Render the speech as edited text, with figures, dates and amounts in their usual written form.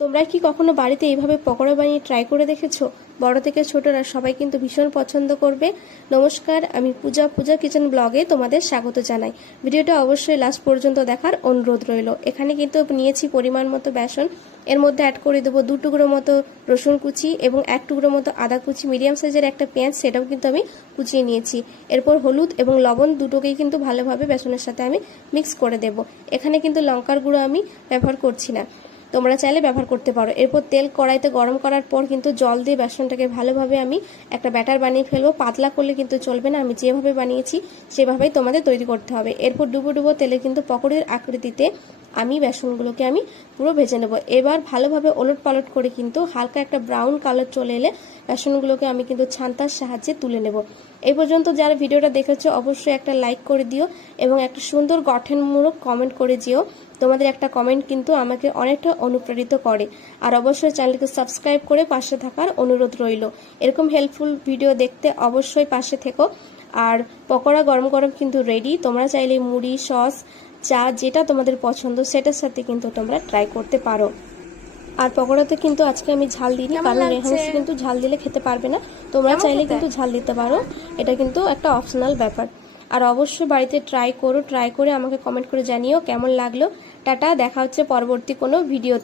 তোমরা কি কখনো বাড়িতে এইভাবে পকোড়া বানিয়ে ট্রাই করে দেখেছো? বড় থেকে ছোটরা সবাই কিন্তু ভীষণ পছন্দ করবে। নমস্কার, আমি পূজা কিচেন ব্লগে তোমাদের স্বাগত জানাই। ভিডিওটা অবশ্যই লাস্ট পর্যন্ত দেখার অনুরোধ রইল। এখানে কিন্তু নিয়েছি পরিমাণ মতো বেসন, এর মধ্যে অ্যাড করে দেবো 2 টুকরো মতো রসুন কুচি এবং 1 টুকরো মতো আদা কুচি, মিডিয়াম সাইজের একটা পেঁয়াজ সেটাও কিন্তু আমি কুচিয়ে নিয়েছি। এরপর হলুদ এবং লবণ দুটোকেই কিন্তু ভালোভাবে বেসনের সাথে আমি মিক্স করে দেব। এখানে কিন্তু লঙ্কার গুঁড়ো আমি ব্যবহার করছি না, তোমরা চাইলে ব্যবহার করতে পারো। এরপর তেল কড়াইতে গরম করার পর কিন্তু জল দিয়ে বেসনটাকে ভালোভাবে আমি একটা ব্যাটার বানিয়ে ফেলবো। পাতলা করলে কিন্তু চলবে না, আমি যেভাবে বানিয়েছি সেভাবেই তোমাদের তৈরি করতে হবে। এরপর ডুবো ডুবো তেলে কিন্তু পকোড়ির আকৃতিতে আমি বেসনগুলোকে আমি পুরো ভেজে নেব। এবার ভালোভাবে ওলট পালট করে কিন্তু হালকা একটা ব্রাউন কালার চলে এলে বেসনগুলোকে আমি কিন্তু ছান্তার সাহায্যে তুলে নেব। এই পর্যন্ত যারা ভিডিওটা দেখেছো অবশ্যই একটা লাইক করে দিও এবং একটা সুন্দর গঠনমূলক কমেন্ট করে দিও। তোমাদের একটা কমেন্ট কিন্তু আমাকে অনেকটা অনুপ্রাণিত করে। আর অবশ্যই চ্যানেলকে সাবস্ক্রাইব করে পাশে থাকার অনুরোধ রইল। এরকম হেল্পফুল ভিডিও দেখতে অবশ্যই পাশে থেকো। আর পকোড়া গরম গরম কিন্তু রেডি। তোমরা চাইলে মুড়ি, সস, চা যেটা তোমাদের পছন্দ সেটার সাথে কিন্তু তোমরা ট্রাই করতে পারো। আর পকোড়াতে কিন্তু আজকে আমি ঝাল দিইনি, কারণ রেহাংস কিন্তু ঝাল দিলে খেতে পারবে না। তোমরা চাইলে কিন্তু ঝাল দিতে পারো, এটা কিন্তু একটা অপশনাল ব্যাপার। আর অবশ্যই বাড়িতে ট্রাই করে আমাকে কমেন্ট করে জানিও কেমন লাগলো। টাটা, দেখা হচ্ছে পরবর্তী কোনো ভিডিও।